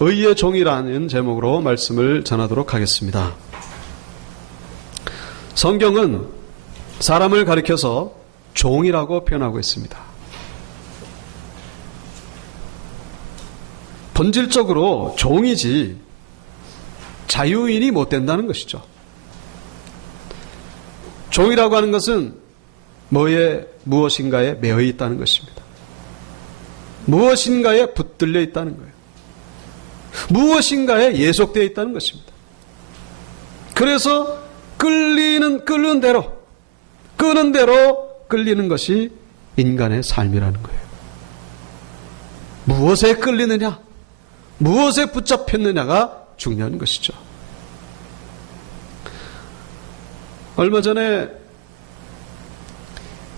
의의 종이라는 제목으로 말씀을 전하도록 하겠습니다. 성경은 사람을 가리켜서 종이라고 표현하고 있습니다. 본질적으로 종이지 자유인이 못 된다는 것이죠. 종이라고 하는 것은 무엇인가에 매여 있다는 것입니다. 무엇인가에 붙들려 있다는 거예요. 무엇인가에 예속되어 있다는 것입니다. 그래서 끄는 대로 끌리는 것이 인간의 삶이라는 거예요. 무엇에 끌리느냐, 무엇에 붙잡혔느냐가 중요한 것이죠. 얼마 전에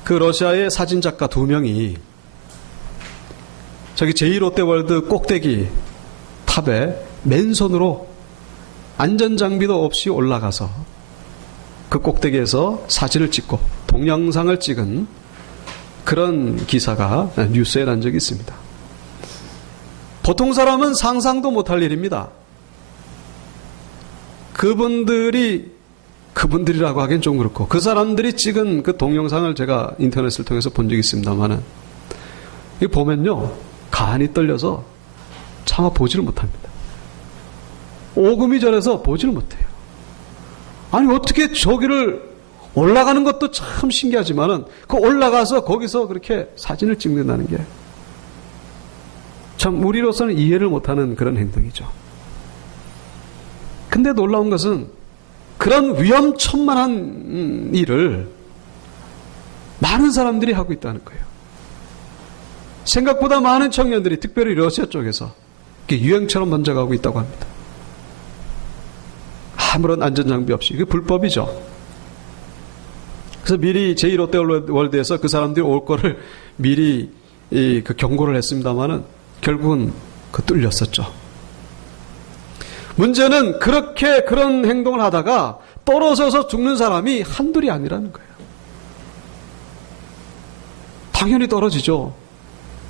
그 러시아의 사진작가 2명이 저기 제2롯데월드 꼭대기 탑에 맨손으로 안전장비도 없이 올라가서 그 꼭대기에서 사진을 찍고 동영상을 찍은 그런 기사가 뉴스에 난 적이 있습니다. 보통 사람은 상상도 못할 일입니다. 그분들이라고 하기엔 좀 그렇고 그 사람들이 찍은 그 동영상을 제가 인터넷을 통해서 본 적이 있습니다만은 이 보면요 간이 떨려서 차마 보지를 못합니다. 오금이 저려서 보지를 못해요. 아니 어떻게 저기를 올라가는 것도 참 신기하지만은 그 올라가서 거기서 그렇게 사진을 찍는다는 게 참 우리로서는 이해를 못하는 그런 행동이죠. 근데 놀라운 것은 그런 위험천만한 일을 많은 사람들이 하고 있다는 거예요. 생각보다 많은 청년들이 특별히 러시아 쪽에서 유행처럼 번져가고 있다고 합니다. 아무런 안전장비 없이. 이게 불법이죠. 그래서 미리 제1롯데월드에서 그 사람들이 올 거를 미리 그 경고를 했습니다만은 결국은 뚫렸었죠. 문제는 그런 행동을 하다가 떨어져서 죽는 사람이 한둘이 아니라는 거예요. 당연히 떨어지죠.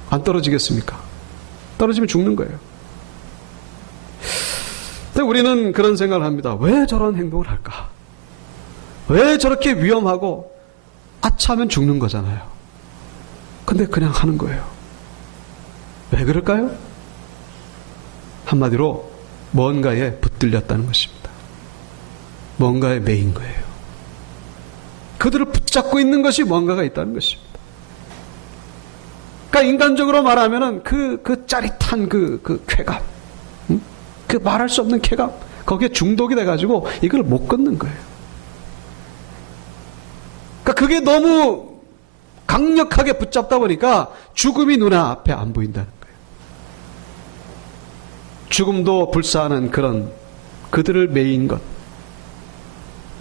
안 떨어지겠습니까? 떨어지면 죽는 거예요. 근데 우리는 그런 생각을 합니다. 왜 저런 행동을 할까? 왜 저렇게 위험하고 아차하면 죽는 거잖아요. 근데 그냥 하는 거예요. 왜 그럴까요? 한마디로 뭔가에 붙들렸다는 것입니다. 뭔가에 매인 거예요. 그들을 붙잡고 있는 것이 뭔가가 있다는 것입니다. 그러니까 인간적으로 말하면은 그 짜릿한 그 쾌감, 그 말할 수 없는 쾌감, 거기에 중독이 돼가지고 이걸 못 끊는 거예요. 그러니까 그게 너무 강력하게 붙잡다 보니까 죽음이 눈앞에 안 보인다는 거예요. 죽음도 불사하는 그런 그들을 매인 것,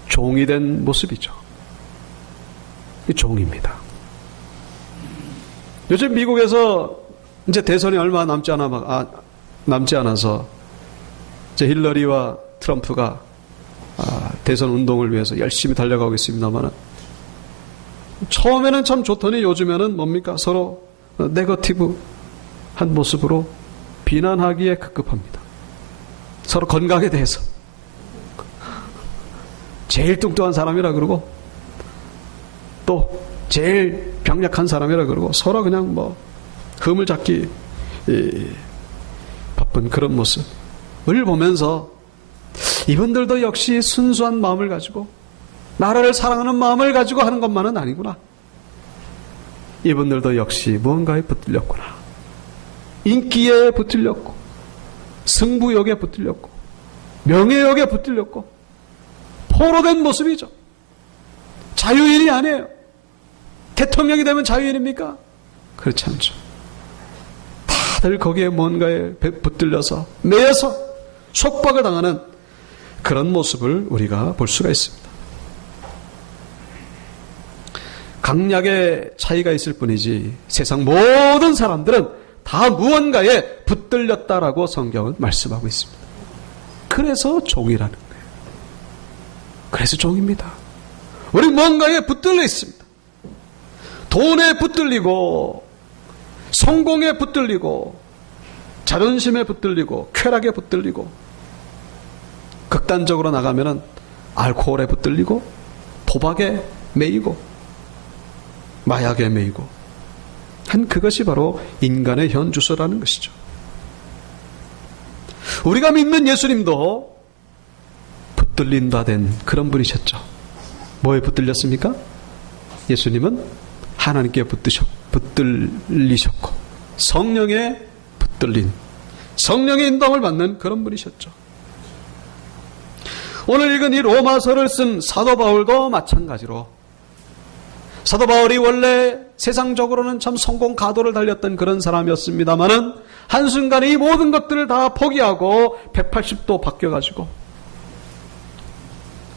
종이 된 모습이죠. 이 종입니다. 요즘 미국에서 이제 대선이 얼마 남지 않아서 이제 힐러리와 트럼프가 대선 운동을 위해서 열심히 달려가고 있습니다만 처음에는 참 좋더니 요즘에는 뭡니까? 서로 네거티브한 모습으로 비난하기에 급급합니다. 서로 건강에 대해서 제일 뚱뚱한 사람이라 그러고 또 제일 병약한 사람이라 그러고 서로 그냥 흠을 잡기 바쁜 그런 모습을 보면서 이분들도 역시 순수한 마음을 가지고 나라를 사랑하는 마음을 가지고 하는 것만은 아니구나. 이분들도 역시 무언가에 붙들렸구나. 인기에 붙들렸고 승부욕에 붙들렸고 명예욕에 붙들렸고 포로된 모습이죠. 자유인이 아니에요. 대통령이 되면 자유인입니까? 그렇지 않죠. 다들 거기에 뭔가에 붙들려서 매여서 속박을 당하는 그런 모습을 우리가 볼 수가 있습니다. 강약의 차이가 있을 뿐이지 세상 모든 사람들은 다 무언가에 붙들렸다라고 성경은 말씀하고 있습니다. 그래서 종이라는 거예요. 그래서 종입니다. 우리 뭔가에 붙들려 있습니다. 돈에 붙들리고 성공에 붙들리고 자존심에 붙들리고 쾌락에 붙들리고 극단적으로 나가면은 알코올에 붙들리고 도박에 매이고 마약에 매이고 한 그것이 바로 인간의 현주소라는 것이죠. 우리가 믿는 예수님도 붙들린 바 된 그런 분이셨죠. 뭐에 붙들렸습니까? 예수님은 하나님께 붙들리셨고 성령에 붙들린, 성령의 인도함을 받는 그런 분이셨죠. 오늘 읽은 이 로마서를 쓴 사도 바울도 마찬가지로, 사도 바울이 원래 세상적으로는 참 성공 가도를 달렸던 그런 사람이었습니다마는 한순간에 이 모든 것들을 다 포기하고 180도 바뀌어가지고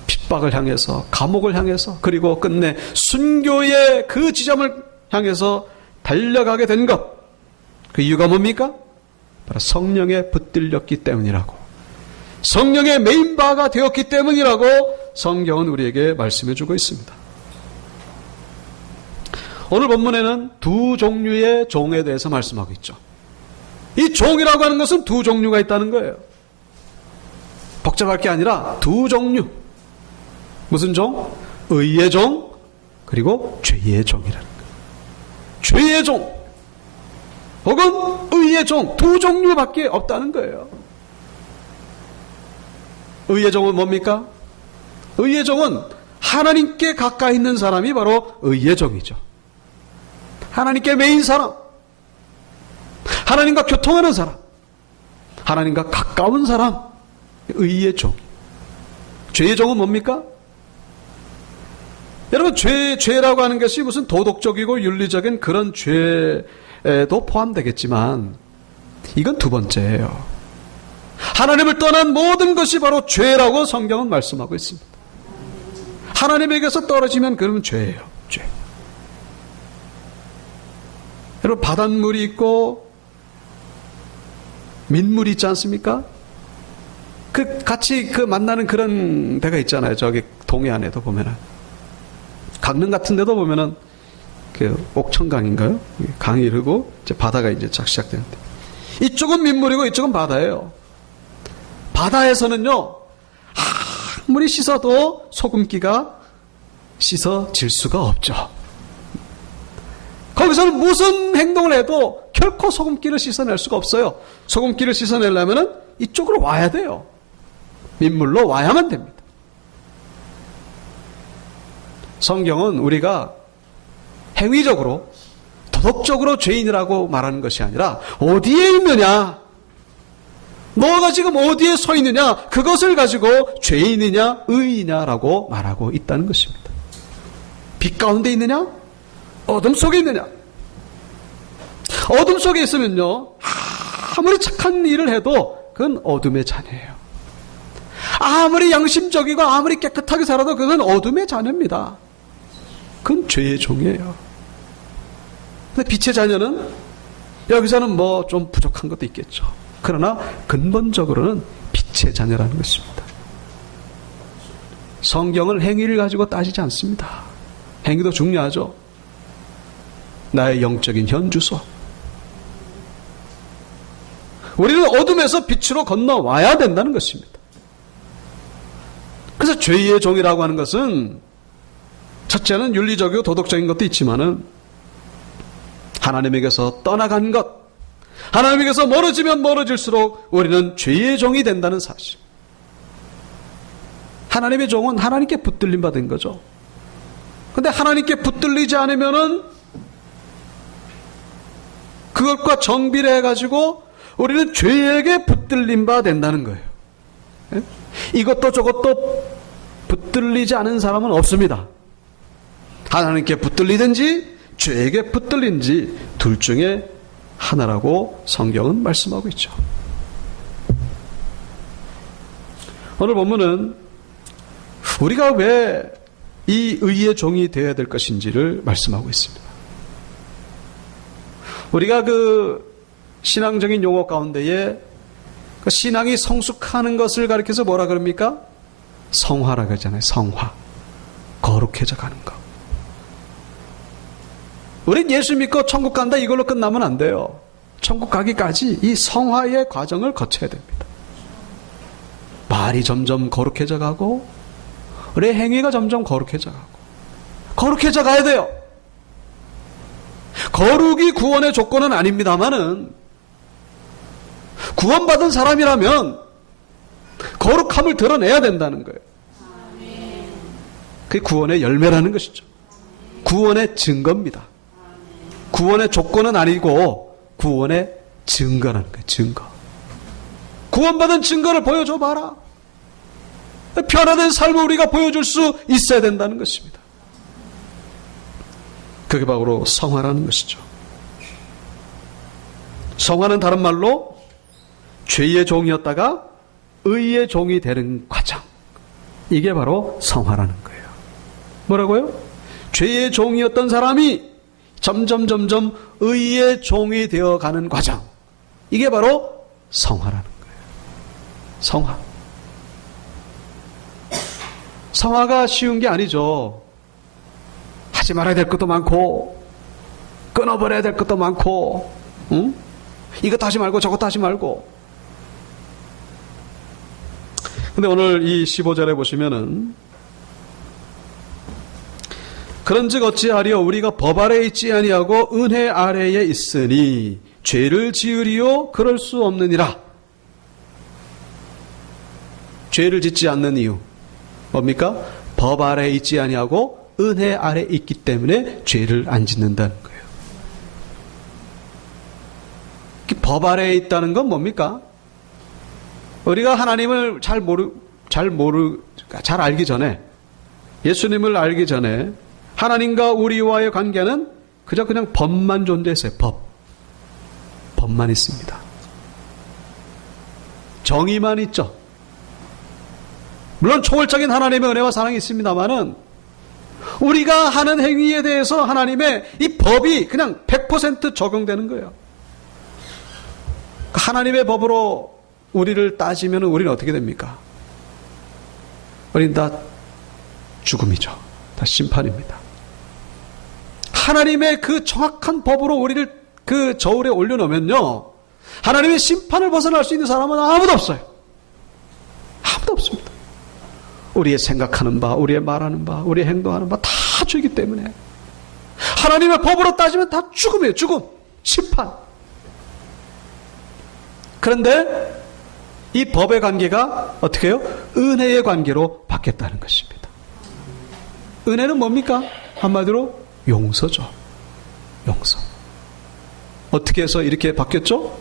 핍박을 향해서, 감옥을 향해서, 그리고 끝내 순교의 그 지점을 향해서 달려가게 된 것, 그 이유가 뭡니까? 바로 성령에 붙들렸기 때문이라고, 성령의 메인바가 되었기 때문이라고 성경은 우리에게 말씀해주고 있습니다. 오늘 본문에는 두 종류의 종에 대해서 말씀하고 있죠. 이 종이라고 하는 것은 두 종류가 있다는 거예요. 복잡할 게 아니라 두 종류. 무슨 종? 의의 종, 그리고 죄의 종이라는 거예요. 죄의 종 혹은 의의 종, 두 종류밖에 없다는 거예요. 의의 종은 뭡니까? 의의 종은 하나님께 가까이 있는 사람이 바로 의의 종이죠. 하나님께 매인 사람, 하나님과 교통하는 사람, 하나님과 가까운 사람, 의의 종. 죄의 종은 뭡니까? 여러분, 죄라고 하는 것이 무슨 도덕적이고 윤리적인 그런 죄도 포함되겠지만 이건 두 번째예요. 하나님을 떠난 모든 것이 바로 죄라고 성경은 말씀하고 있습니다. 하나님에게서 떨어지면 그러면 죄예요. 죄. 여러분, 바닷물이 있고 민물이 있지 않습니까? 같이 만나는 그런 데가 있잖아요. 저기 동해안에도 보면은, 강릉 같은 데도 보면은 옥천강인가요? 강이 흐르고 이제 바다가 이제 시작되는데, 이쪽은 민물이고 이쪽은 바다예요. 바다에서는요, 아무리 씻어도 소금기가 씻어질 수가 없죠. 거기서는 무슨 행동을 해도 결코 소금기를 씻어낼 수가 없어요. 소금기를 씻어내려면 이쪽으로 와야 돼요. 민물로 와야만 됩니다. 성경은 우리가 행위적으로, 도덕적으로 죄인이라고 말하는 것이 아니라 어디에 있느냐, 너가 지금 어디에 서 있느냐, 그것을 가지고 죄인이냐 의인이냐라고 말하고 있다는 것입니다. 빛 가운데 있느냐, 어둠 속에 있느냐. 어둠 속에 있으면요, 아무리 착한 일을 해도 그건 어둠의 자녀예요. 아무리 양심적이고 아무리 깨끗하게 살아도 그건 어둠의 자녀입니다. 그건 죄의 종이에요. 근데 빛의 자녀는, 여기서는 뭐 좀 부족한 것도 있겠죠. 그러나 근본적으로는 빛의 자녀라는 것입니다. 성경은 행위를 가지고 따지지 않습니다. 행위도 중요하죠. 나의 영적인 현주소. 우리는 어둠에서 빛으로 건너와야 된다는 것입니다. 그래서 죄의 종이라고 하는 것은, 첫째는 윤리적이고 도덕적인 것도 있지만은 하나님에게서 떠나간 것, 하나님에게서 멀어지면 멀어질수록 우리는 죄의 종이 된다는 사실. 하나님의 종은 하나님께 붙들림 받은 거죠. 근데 하나님께 붙들리지 않으면은 그것과 정비를 해가지고 우리는 죄에게 붙들림 바 된다는 거예요. 이것도 저것도 붙들리지 않은 사람은 없습니다. 하나님께 붙들리든지 죄에게 붙들린지 둘 중에 하나라고 성경은 말씀하고 있죠. 오늘 본문은 우리가 왜 이 의의 종이 되어야 될 것인지를 말씀하고 있습니다. 우리가 신앙적인 용어 가운데에 신앙이 성숙하는 것을 가리켜서 뭐라 그럽니까? 성화라 그러잖아요. 성화. 거룩해져 가는 것. 우린 예수 믿고 천국 간다 이걸로 끝나면 안 돼요. 천국 가기까지 이 성화의 과정을 거쳐야 됩니다. 말이 점점 거룩해져 가고 우리의 행위가 점점 거룩해져 가고 거룩해져 가야 돼요. 거룩이 구원의 조건은 아닙니다만은 구원받은 사람이라면 거룩함을 드러내야 된다는 거예요. 그게 구원의 열매라는 것이죠. 구원의 증거입니다. 구원의 조건은 아니고 구원의 증거라는 거예요. 증거. 구원받은 증거를 보여줘 봐라. 변화된 삶을 우리가 보여줄 수 있어야 된다는 것입니다. 그게 바로 성화라는 것이죠. 성화는 다른 말로 죄의 종이었다가 의의 종이 되는 과정. 이게 바로 성화라는 거예요. 뭐라고요? 죄의 종이었던 사람이 점점 의의 종이 되어가는 과정. 이게 바로 성화라는 거예요. 성화. 성화가 쉬운 게 아니죠. 하지 말아야 될 것도 많고 끊어버려야 될 것도 많고, 응? 이것도 하지 말고 저것도 하지 말고. 근데 오늘 이 15절에 보시면은 그런즉 어찌하리요 우리가 법 아래에 있지 아니하고 은혜 아래에 있으니 죄를 지으리요 그럴 수 없느니라. 죄를 짓지 않는 이유 뭡니까? 법 아래에 있지 아니하고 은혜 아래에 있기 때문에 죄를 안 짓는다는 거예요. 법 아래에 있다는 건 뭡니까? 우리가 하나님을 잘 알기 전에, 예수님을 알기 전에 하나님과 우리와의 관계는 그냥 법만 존재했어요. 법만 있습니다. 정의만 있죠. 물론 초월적인 하나님의 은혜와 사랑이 있습니다만은 우리가 하는 행위에 대해서 하나님의 이 법이 그냥 100% 적용되는 거예요. 하나님의 법으로 우리를 따지면 우리는 어떻게 됩니까? 우리는 다 죽음이죠. 다 심판입니다. 하나님의 그 정확한 법으로 우리를 그 저울에 올려놓으면요, 하나님의 심판을 벗어날 수 있는 사람은 아무도 없어요. 아무도 없습니다. 우리의 생각하는 바, 우리의 말하는 바, 우리의 행동하는 바 다 죄이기 때문에 하나님의 법으로 따지면 다 죽음이에요. 죽음, 심판. 그런데 이 법의 관계가 어떻게 해요? 은혜의 관계로 바뀌었다는 것입니다. 은혜는 뭡니까? 한마디로 용서죠. 용서. 어떻게 해서 이렇게 바뀌었죠?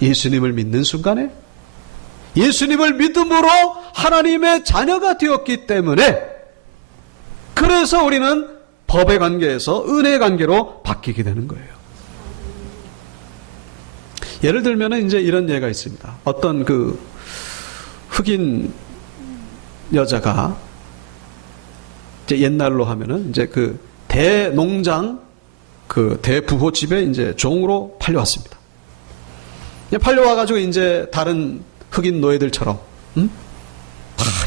예수님을 믿는 순간에, 예수님을 믿음으로 하나님의 자녀가 되었기 때문에, 그래서 우리는 법의 관계에서 은혜의 관계로 바뀌게 되는 거예요. 예를 들면 이제 이런 예가 있습니다. 어떤 그 흑인 여자가 이제 옛날로 하면은 이제 그 대농장 그 대부호 집에 이제 종으로 팔려왔습니다. 팔려와가지고 이제 다른 흑인 노예들처럼,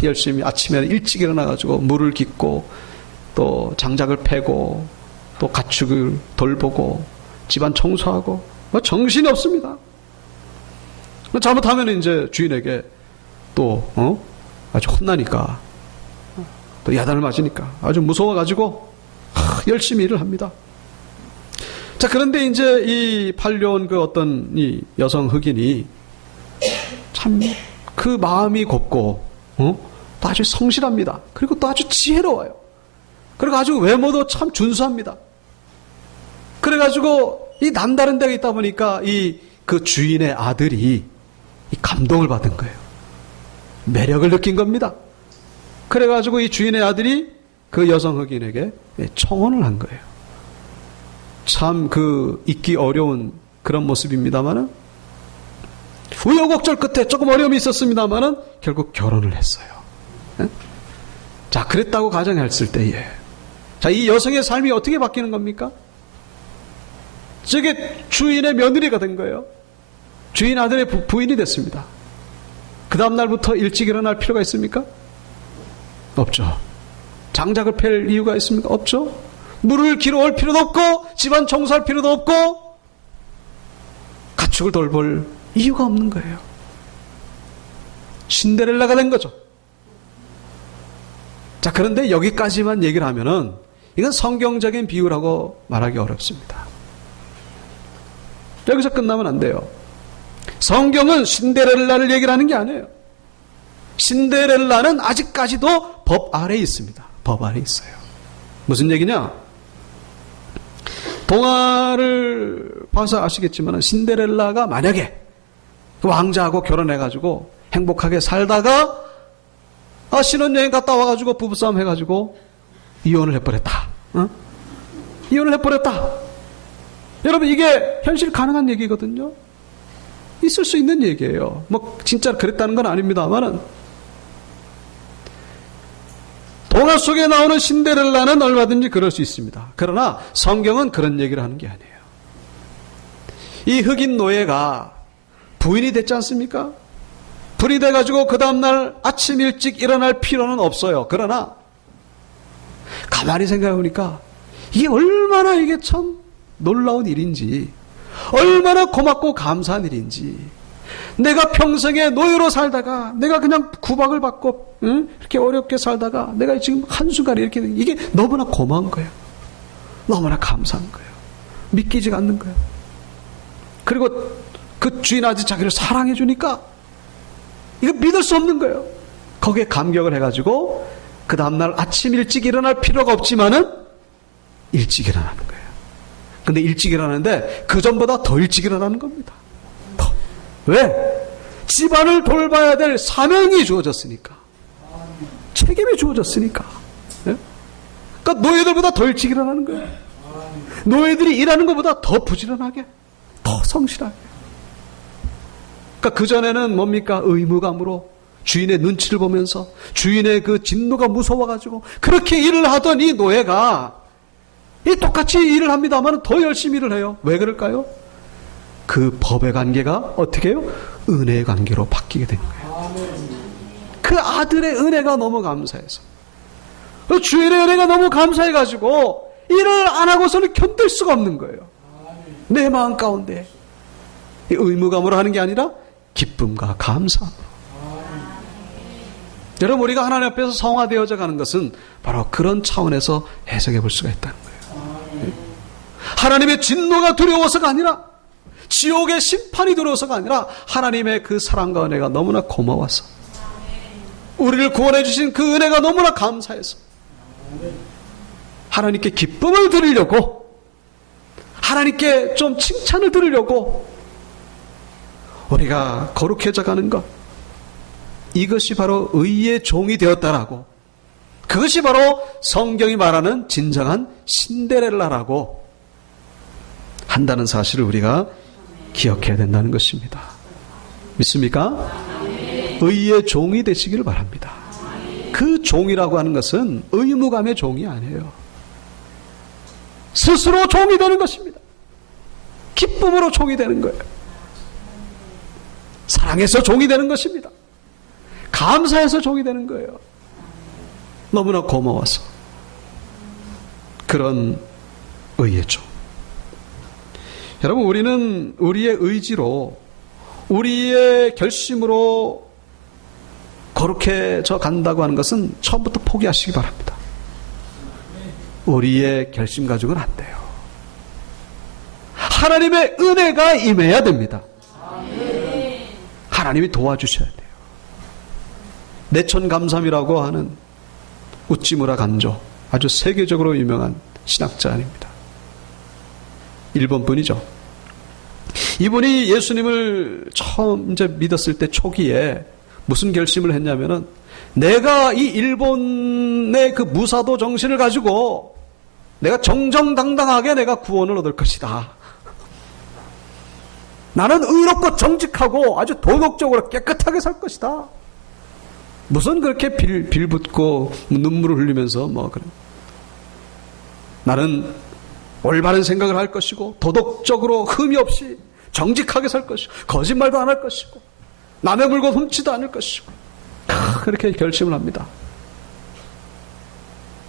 열심히 아침에 일찍 일어나가지고 물을 깃고 또 장작을 패고 또 가축을 돌보고 집안 청소하고 정신이 없습니다. 잘못하면 이제 주인에게 또 아주 혼나니까, 또 야단을 맞으니까 아주 무서워가지고 열심히 일을 합니다. 자, 그런데 이제 이 팔려온 그 어떤 이 여성 흑인이 참 그 마음이 곱고 또 아주 성실합니다. 그리고 또 아주 지혜로워요. 그리고 아주 외모도 참 준수합니다. 그래가지고 이 남다른 데가 있다 보니까 이 그 주인의 아들이 이 감동을 받은 거예요. 매력을 느낀 겁니다. 그래가지고 이 주인의 아들이 그 여성 흑인에게 청혼을 한 거예요. 참 그 잊기 어려운 그런 모습입니다만은, 우여곡절 끝에 조금 어려움이 있었습니다만은 결국 결혼을 했어요. 자, 그랬다고 가정했을 때에, 자, 이 여성의 삶이 어떻게 바뀌는 겁니까? 저게 주인의 며느리가 된 거예요. 주인 아들의 부인이 됐습니다. 그 다음 날부터 일찍 일어날 필요가 있습니까? 없죠. 장작을 팰 이유가 있습니까? 없죠. 물을 길어 올 필요도 없고 집안 청소할 필요도 없고 가축을 돌볼 이유가 없는 거예요. 신데렐라가 된 거죠. 자, 그런데 여기까지만 얘기를 하면은 이건 성경적인 비유라고 말하기 어렵습니다. 여기서 끝나면 안 돼요. 성경은 신데렐라를 얘기를 하는 게 아니에요. 신데렐라는 아직까지도 법 아래에 있습니다. 법 아래에 있어요. 무슨 얘기냐? 동화를 봐서 아시겠지만 신데렐라가 만약에 그 왕자하고 결혼해가지고 행복하게 살다가 신혼여행 갔다 와가지고 부부싸움 해가지고 이혼을 해버렸다. 이혼을 해버렸다. 여러분, 이게 현실 가능한 얘기거든요. 있을 수 있는 얘기예요. 뭐 진짜 그랬다는 건 아닙니다만은, 동화 속에 나오는 신데렐라는 얼마든지 그럴 수 있습니다. 그러나 성경은 그런 얘기를 하는 게 아니에요. 이 흑인 노예가 부인이 됐지 않습니까? 불이 돼가지고 그 다음날 아침 일찍 일어날 필요는 없어요. 그러나 가만히 생각해보니까 이게 얼마나 이게 참 놀라운 일인지, 얼마나 고맙고 감사한 일인지, 내가 평생에 노예로 살다가 내가 그냥 구박을 받고 이렇게 어렵게 살다가 내가 지금 한순간에 이렇게 된, 이게 너무나 고마운 거예요. 너무나 감사한 거예요. 믿기지가 않는 거예요. 그리고 그 주인 아저씨 자기를 사랑해 주니까 이거 믿을 수 없는 거예요. 거기에 감격을 해가지고 그 다음날 아침 일찍 일어날 필요가 없지만은 일찍 일어나는 거예요. 근데 일찍 일어나는데 그 전보다 더 일찍 일어나는 겁니다. 더. 왜? 집안을 돌봐야 될 사명이 주어졌으니까. 책임이 주어졌으니까. 네? 그러니까 노예들보다 더 일찍 일어나는 거예요. 노예들이 일하는 것보다 더 부지런하게, 더 성실하게. 그러니까 그전에는 뭡니까? 의무감으로 주인의 눈치를 보면서 주인의 그 진노가 무서워가지고 그렇게 일을 하던 이 노예가 이 똑같이 일을 합니다만 더 열심히 일을 해요. 왜 그럴까요? 그 법의 관계가 어떻게 해요? 은혜의 관계로 바뀌게 된 거예요. 그 아들의 은혜가 너무 감사해서, 그 주인의 은혜가 너무 감사해가지고 일을 안 하고서는 견딜 수가 없는 거예요. 내 마음 가운데 의무감으로 하는 게 아니라 기쁨과 감사함으로. 여러분, 우리가 하나님 앞에서 성화되어져 가는 것은 바로 그런 차원에서 해석해 볼 수가 있다는 거예요. 하나님의 진노가 두려워서가 아니라, 지옥의 심판이 두려워서가 아니라 하나님의 그 사랑과 은혜가 너무나 고마워서, 우리를 구원해 주신 그 은혜가 너무나 감사해서 하나님께 기쁨을 드리려고, 하나님께 좀 칭찬을 드리려고 우리가 거룩해져 가는 것, 이것이 바로 의의 종이 되었다라고, 그것이 바로 성경이 말하는 진정한 신데렐라라고 한다는 사실을 우리가 기억해야 된다는 것입니다. 믿습니까? 의의 종이 되시기를 바랍니다. 그 종이라고 하는 것은 의무감의 종이 아니에요. 스스로 종이 되는 것입니다. 기쁨으로 종이 되는 거예요. 사랑해서 종이 되는 것입니다. 감사해서 종이 되는 거예요. 너무나 고마워서. 그런 의의 종. 여러분, 우리는 우리의 의지로, 우리의 결심으로 거룩해져 간다고 하는 것은 처음부터 포기하시기 바랍니다. 우리의 결심 가지고는 안 돼요. 하나님의 은혜가 임해야 됩니다. 하나님이 도와주셔야 돼요. 내천감삼이라고 하는 우찌무라 간조, 아주 세계적으로 유명한 신학자 아닙니다. 일본 분이죠. 이분이 예수님을 처음 이제 믿었을 때 초기에 무슨 결심을 했냐면은, 내가 이 일본의 그 무사도 정신을 가지고 내가 정정당당하게 내가 구원을 얻을 것이다. 나는 의롭고 정직하고 아주 도덕적으로 깨끗하게 살 것이다. 무슨 그렇게 빌붙고 눈물을 흘리면서 뭐 그래. 나는 올바른 생각을 할 것이고 도덕적으로 흠이 없이 정직하게 살 것이고 거짓말도 안 할 것이고 남의 물건 훔치도 않을 것이고, 그렇게 결심을 합니다.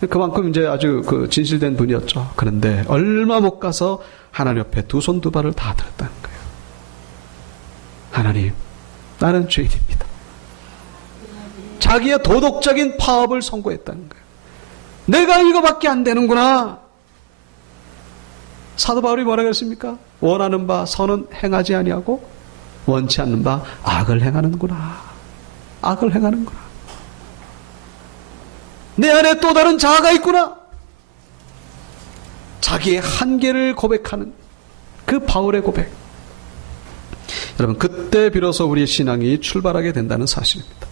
그만큼 이제 아주 그 진실된 분이었죠. 그런데 얼마 못 가서 하나님 옆에 두 손 두 발을 다 들었다는 거예요. 하나님, 나는 죄인입니다. 자기의 도덕적인 파업을 선고했다는 거예요. 내가 이거밖에 안 되는구나. 사도 바울이 뭐라고 했습니까? 원하는 바 선은 행하지 아니하고 원치 않는 바 악을 행하는구나. 악을 행하는구나. 내 안에 또 다른 자아가 있구나. 자기의 한계를 고백하는 그 바울의 고백. 여러분, 그때 비로소 우리의 신앙이 출발하게 된다는 사실입니다.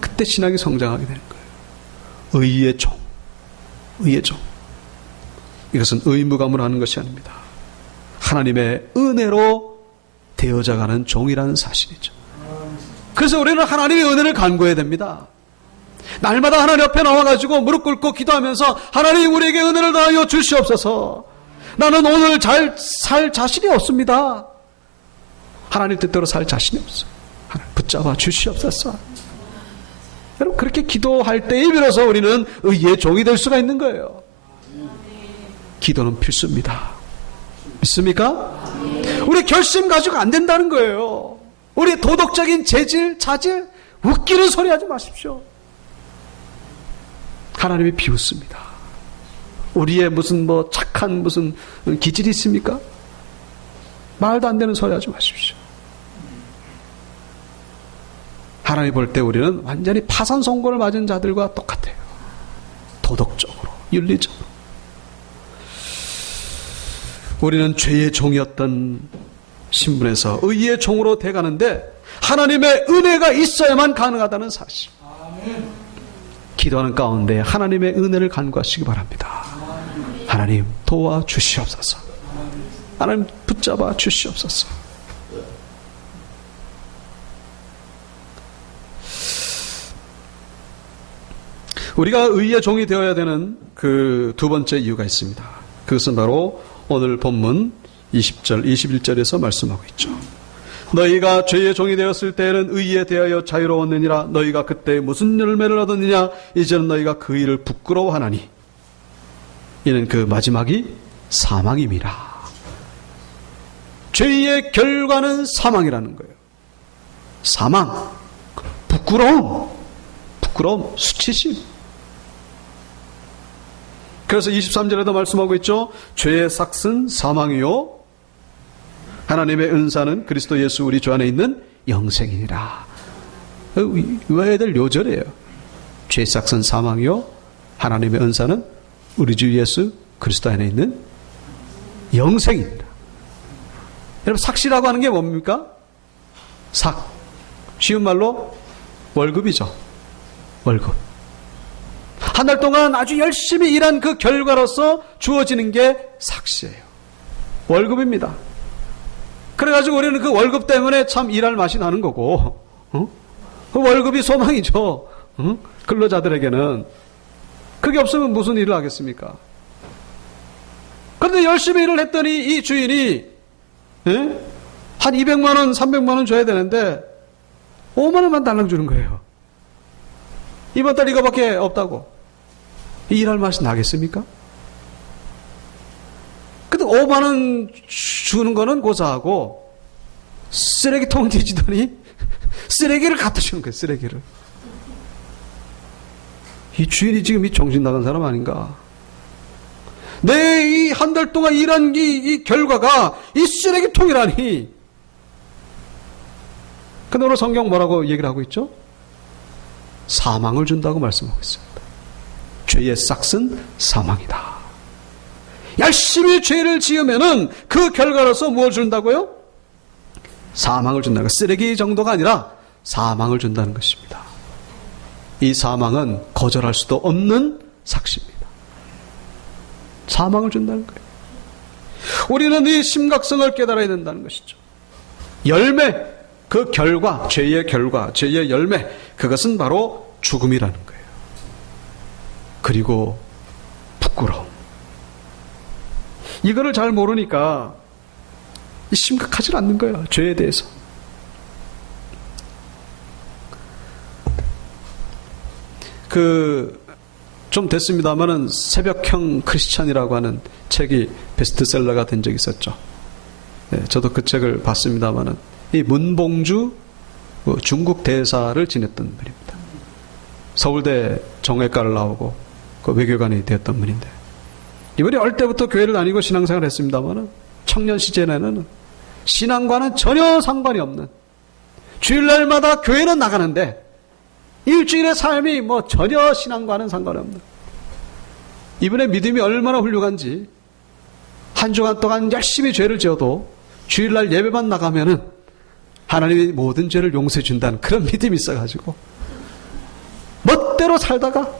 그때 신앙이 성장하게 되는 거예요. 의의 종. 의의 종. 이것은 의무감으로 하는 것이 아닙니다. 하나님의 은혜로 되어져가는 종이라는 사실이죠. 그래서 우리는 하나님의 은혜를 간구해야 됩니다. 날마다 하나님 앞에 나와가지고 무릎 꿇고 기도하면서 하나님 우리에게 은혜를 더하여 주시옵소서. 나는 오늘 잘 살 자신이 없습니다. 하나님 뜻대로 살 자신이 없어. 하나님 붙잡아 주시옵소서. 여러분, 그렇게 기도할 때에 비로소 우리는 의의 종이 될 수가 있는 거예요. 기도는 필수입니다. 믿습니까? 우리 결심 가지고 안 된다는 거예요. 우리 도덕적인 재질, 자질, 웃기는 소리 하지 마십시오. 하나님이 비웃습니다. 우리의 무슨 착한 무슨 기질이 있습니까? 말도 안 되는 소리 하지 마십시오. 하나님 볼 때 우리는 완전히 파산 선고를 맞은 자들과 똑같아요. 도덕적으로, 윤리적으로. 우리는 죄의 종이었던 신분에서 의의 종으로 돼가는데 하나님의 은혜가 있어야만 가능하다는 사실. 기도하는 가운데 하나님의 은혜를 간구하시기 바랍니다. 하나님 도와주시옵소서. 하나님 붙잡아 주시옵소서. 우리가 의의 종이 되어야 되는 그 두 번째 이유가 있습니다. 그것은 바로 오늘 본문 20절, 21절에서 말씀하고 있죠. 너희가 죄의 종이 되었을 때에는 의에 대하여 자유로웠느니라. 너희가 그때 무슨 열매를 얻었느냐. 이제는 너희가 그 일을 부끄러워하나니 이는 그 마지막이 사망임이라. 죄의 결과는 사망이라는 거예요. 사망, 부끄러움, 수치심. 그래서 23절에도 말씀하고 있죠. 죄의 삭은 사망이요 하나님의 은사는 그리스도 예수 우리 주 안에 있는 영생이니라. 외워야 될 요절이에요. 죄의 삭은 사망이요 하나님의 은사는 우리 주 예수 그리스도 안에 있는 영생입니다. 여러분, 삭시라고 하는 게 뭡니까? 삭, 쉬운 말로 월급이죠. 월급. 한 달 동안 아주 열심히 일한 그 결과로서 주어지는 게 삭시예요. 월급입니다. 그래가지고 우리는 그 월급 때문에 참 일할 맛이 나는 거고, 그 월급이 소망이죠. 근로자들에게는. 그게 없으면 무슨 일을 하겠습니까? 그런데 열심히 일을 했더니 이 주인이 한 200만 원, 300만 원 줘야 되는데 5만 원만 달랑 주는 거예요. 이번 달 이거밖에 없다고. 일할 맛이 나겠습니까? 근데 5만 원 주는 거는 고사하고 쓰레기통을 뒤지더니 쓰레기를 갖다 주는 거예요. 쓰레기를. 이 주인이 지금 이 정신 나간 사람 아닌가? 내 이 한 달 동안 일한 이 결과가 이 쓰레기통이라니. 근데 오늘 성경 뭐라고 얘기를 하고 있죠? 사망을 준다고 말씀하고 있습니다. 죄의 삭은 사망이다. 열심히 죄를 지으면은 그 결과로서 무엇을 준다고요? 사망을 준다는 것. 쓰레기 정도가 아니라 사망을 준다는 것입니다. 이 사망은 거절할 수도 없는 삭시입니다. 사망을 준다는 거예요. 우리는 이 심각성을 깨달아야 된다는 것이죠. 열매, 그 결과, 죄의 결과, 죄의 열매, 그것은 바로 죽음이라는 거예요. 그리고 부끄러움. 이거를 잘 모르니까 심각하지 않는 거예요. 죄에 대해서. 좀 됐습니다만은 새벽형 크리스찬이라고 하는 책이 베스트셀러가 된 적이 있었죠. 네, 저도 그 책을 봤습니다만은 이 문봉주 중국 대사를 지냈던 분입니다. 서울대 정외과를 나오고 그 외교관이 되었던 분인데, 이분이 어릴 때부터 교회를 다니고 신앙생활을 했습니다만 청년 시절에는 신앙과는 전혀 상관이 없는, 주일날마다 교회는 나가는데 일주일의 삶이 뭐 전혀 신앙과는 상관이 없는, 이분의 믿음이 얼마나 훌륭한지 한 주간 동안 열심히 죄를 지어도 주일날 예배만 나가면은 하나님이 모든 죄를 용서해 준다는 그런 믿음이 있어가지고 멋대로 살다가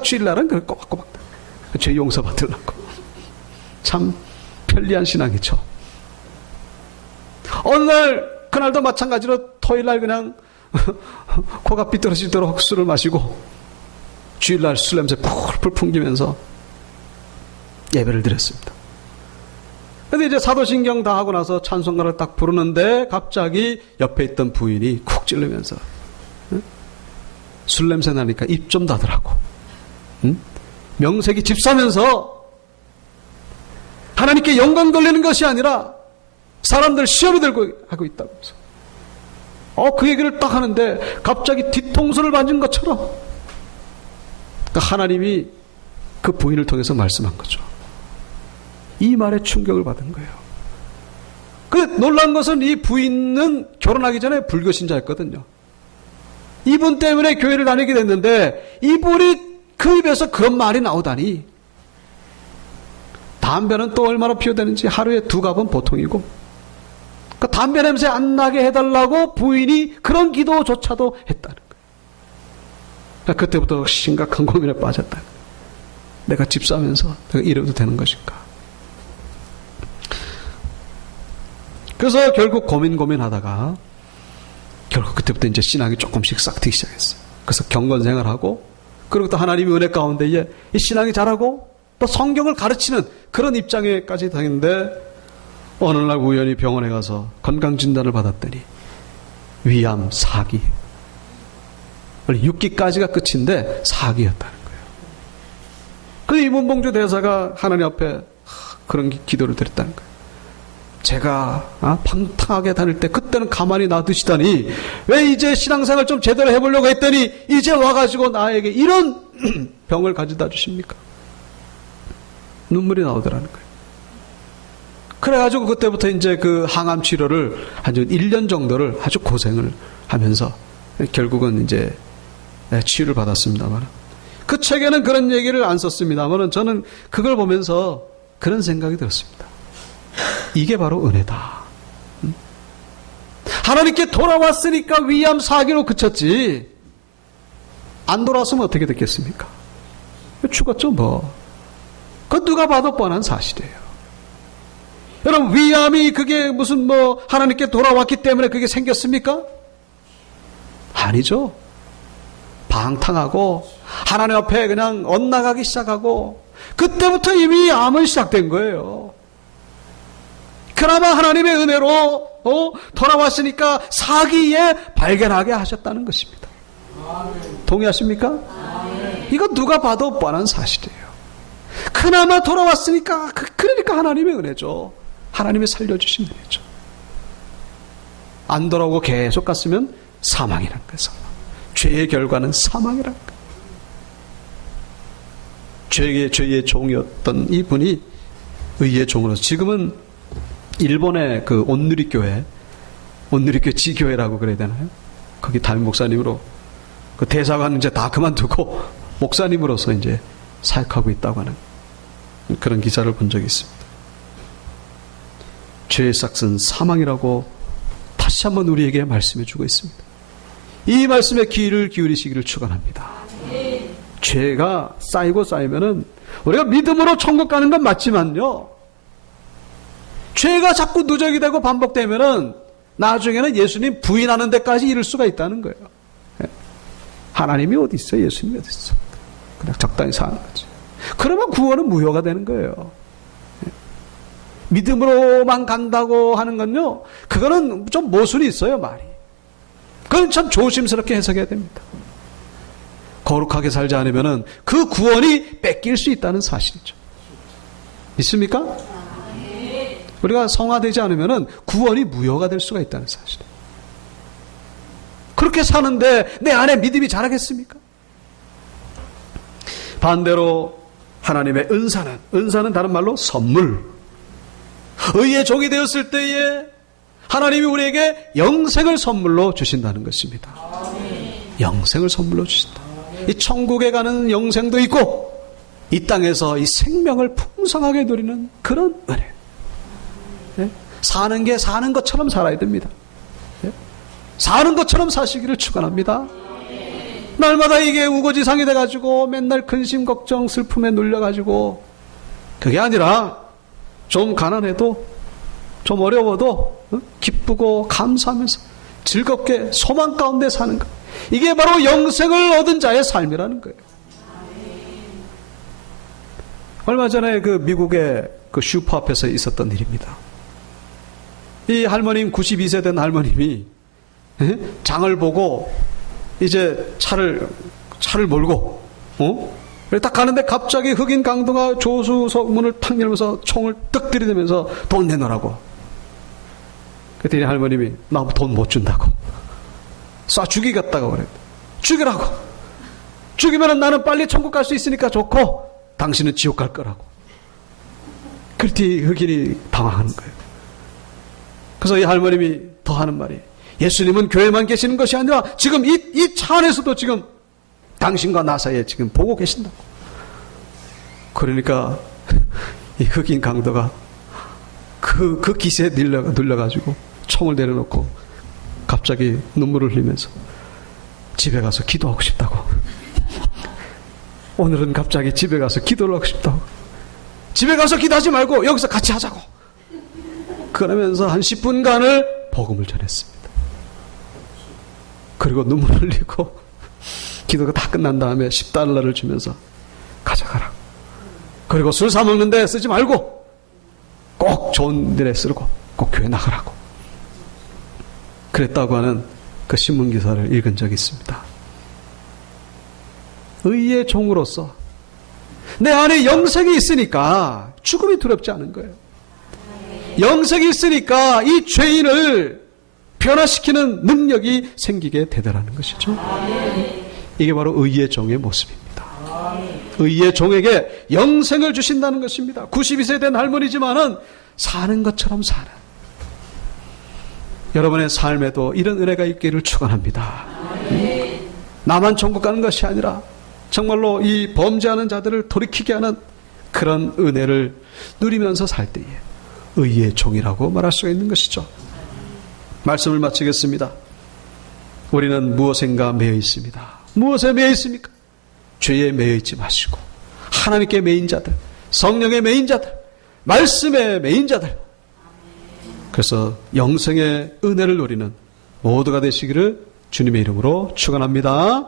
주일날은 그걸 꼬박꼬박 죄 용서 받으려고. 참 편리한 신앙이죠. 어느 날, 그날도 마찬가지로 토요일날 그냥 코가 삐뚤어지도록 술을 마시고 주일날 술 냄새 풀풀 풍기면서 예배를 드렸습니다. 근데 이제 사도신경 다 하고 나서 찬송가를 딱 부르는데 갑자기 옆에 있던 부인이 쿡 찌르면서 술 냄새 나니까 입 좀 닫으라고. 명색이 집사면서 하나님께 영광 돌리는 것이 아니라 사람들 시험이 들고 하고 있다고 해서 그 얘기를 딱 하는데 갑자기 뒤통수를 맞은 것처럼, 그러니까 하나님이 그 부인을 통해서 말씀한 거죠. 이 말에 충격을 받은 거예요. 근데 놀란 것은 이 부인은 결혼하기 전에 불교 신자였거든요. 이분 때문에 교회를 다니게 됐는데 이분이 그 입에서 그런 말이 나오다니. 담배는 또 얼마나 피워대는지 하루에 2갑은 보통이고, 그 담배 냄새 안 나게 해달라고 부인이 그런 기도조차도 했다는 거예요. 그러니까 그때부터 심각한 고민에 빠졌다. 내가 집사면서 내가 이래도 되는 것인가. 그래서 결국 고민하다가 결국 그때부터 이제 신앙이 조금씩 싹트기 시작했어요. 그래서 경건생활하고, 그리고 또 하나님의 은혜 가운데 이제 이 신앙이 자라고 또 성경을 가르치는 그런 입장에까지 다녔는데, 어느 날 우연히 병원에 가서 건강진단을 받았더니 위암 4기. 원래 6기까지가 끝인데 4기였다는 거예요. 그래서 이 문봉주 대사가 하나님 앞에 그런 기도를 드렸다는 거예요. 제가 방탕하게 다닐 때 그때는 가만히 놔두시다니 왜 이제 신앙생활 좀 제대로 해보려고 했더니 이제 와가지고 나에게 이런 병을 가져다 주십니까? 눈물이 나오더라는 거예요. 그래가지고 그때부터 이제 그 항암 치료를 아주 1년 정도를 아주 고생을 하면서 결국은 이제 치유를 받았습니다만, 그 책에는 그런 얘기를 안 썼습니다만 저는 그걸 보면서 그런 생각이 들었습니다. 이게 바로 은혜다. 하나님께 돌아왔으니까 위암 4기로 그쳤지, 안 돌아왔으면 어떻게 됐겠습니까? 죽었죠 뭐. 그건 누가 봐도 뻔한 사실이에요. 여러분, 위암이 그게 무슨 뭐 하나님께 돌아왔기 때문에 그게 생겼습니까? 아니죠. 방탕하고 하나님 앞에 그냥 엇나가기 시작하고 그때부터 이미 암은 시작된 거예요. 그나마 하나님의 은혜로 돌아왔으니까 4기에 발견하게 하셨다는 것입니다. 동의하십니까? 이거 누가 봐도 뻔한 사실이에요. 그나마 돌아왔으니까 그러니까 하나님의 은혜죠. 하나님이 살려주신 은혜죠. 안 돌아오고 계속 갔으면 사망이란 거죠. 죄의 결과는 사망이란 거예요. 죄의 종이었던 이분이 의의 종으로서 지금은 일본의 그 온누리교회 지교회라고 그래야 되나요? 거기 담임 목사님으로, 그 대사관 이제 다 그만두고 목사님으로서 이제 사역하고 있다고 하는 그런 기사를 본 적이 있습니다. 죄의 삭은 사망이라고 다시 한번 우리에게 말씀해 주고 있습니다. 이 말씀에 귀를 기울이시기를 축원합니다. 죄가 쌓이면은 우리가 믿음으로 천국 가는 건 맞지만요, 죄가 자꾸 누적이 되고 반복되면은 나중에는 예수님 부인하는 데까지 이를 수가 있다는 거예요. 하나님이 어디 있어? 예수님이 어디 있어? 그냥 적당히 사는 거지. 그러면 구원은 무효가 되는 거예요. 믿음으로만 간다고 하는 건요, 그거는 좀 모순이 있어요, 말이. 그건 참 조심스럽게 해석해야 됩니다. 거룩하게 살지 않으면은 그 구원이 뺏길 수 있다는 사실이죠. 믿습니까? 우리가 성화되지 않으면 구원이 무효가 될 수가 있다는 사실. 그렇게 사는데 내 안에 믿음이 자라겠습니까? 반대로 하나님의 은사는 다른 말로 선물. 의의 종이 되었을 때에 하나님이 우리에게 영생을 선물로 주신다는 것입니다. 영생을 선물로 주신다. 이 천국에 가는 영생도 있고 이 땅에서 이 생명을 풍성하게 누리는 그런 은혜. 예? 사는 게 사는 것처럼 살아야 됩니다. 예? 사는 것처럼 사시기를 축원합니다. 날마다 이게 우거지상이 돼가지고 맨날 근심, 걱정, 슬픔에 눌려가지고 그게 아니라 좀 가난해도 좀 어려워도 기쁘고 감사하면서 즐겁게 소망 가운데 사는 것. 이게 바로 영생을 얻은 자의 삶이라는 거예요. 얼마 전에 그 미국의 그 슈퍼 앞에서 있었던 일입니다. 이 할머님 92세 된 할머님이 장을 보고 이제 차를 몰고 딱 가는데 갑자기 흑인 강도가 조수석 문을 탁 열면서 총을 떡 들이대면서 돈 내놓으라고. 그랬더니 할머님이 나 돈 못 준다고. 쏴 죽이겠다고 그랬대. 죽이라고. 죽이면 나는 빨리 천국 갈 수 있으니까 좋고 당신은 지옥 갈 거라고. 그랬더니 흑인이 당황하는 거예요. 그래서 이 할머님이 더 하는 말이 예수님은 교회만 계시는 것이 아니라 지금 이 차 안에서도 지금 당신과 나 사이에 지금 보고 계신다고. 그러니까 이 흑인 강도가 그 기세에 눌려가지고 총을 내려놓고 갑자기 눈물을 흘리면서 집에 가서 기도하고 싶다고. 오늘은 갑자기 집에 가서 기도를 하고 싶다고. 집에 가서 기도하지 말고 여기서 같이 하자고. 그러면서 한 10분간을 복음을 전했습니다. 그리고 눈물 흘리고 기도가 다 끝난 다음에 $10를 주면서 가져가라. 그리고 술 사 먹는데 쓰지 말고 꼭 좋은 일에 쓰고 꼭 교회 나가라고. 그랬다고 하는 그 신문 기사를 읽은 적이 있습니다. 의의 종으로서 내 안에 영생이 있으니까 죽음이 두렵지 않은 거예요. 영생이 있으니까 이 죄인을 변화시키는 능력이 생기게 되더라는 것이죠. 이게 바로 의의 종의 모습입니다. 의의 종에게 영생을 주신다는 것입니다. 92세 된 할머니지만은 사는 것처럼 사는 여러분의 삶에도 이런 은혜가 있기를 축원합니다. 나만 천국 가는 것이 아니라 정말로 이 범죄하는 자들을 돌이키게 하는 그런 은혜를 누리면서 살 때에 의의 종이라고 말할 수가 있는 것이죠. 말씀을 마치겠습니다. 우리는 무엇인가 매여 있습니다. 무엇에 매여 있습니까? 죄에 매여 있지 마시고 하나님께 매인 자들, 성령에 매인 자들, 말씀에 매인 자들, 그래서 영생의 은혜를 누리는 모두가 되시기를 주님의 이름으로 축원합니다.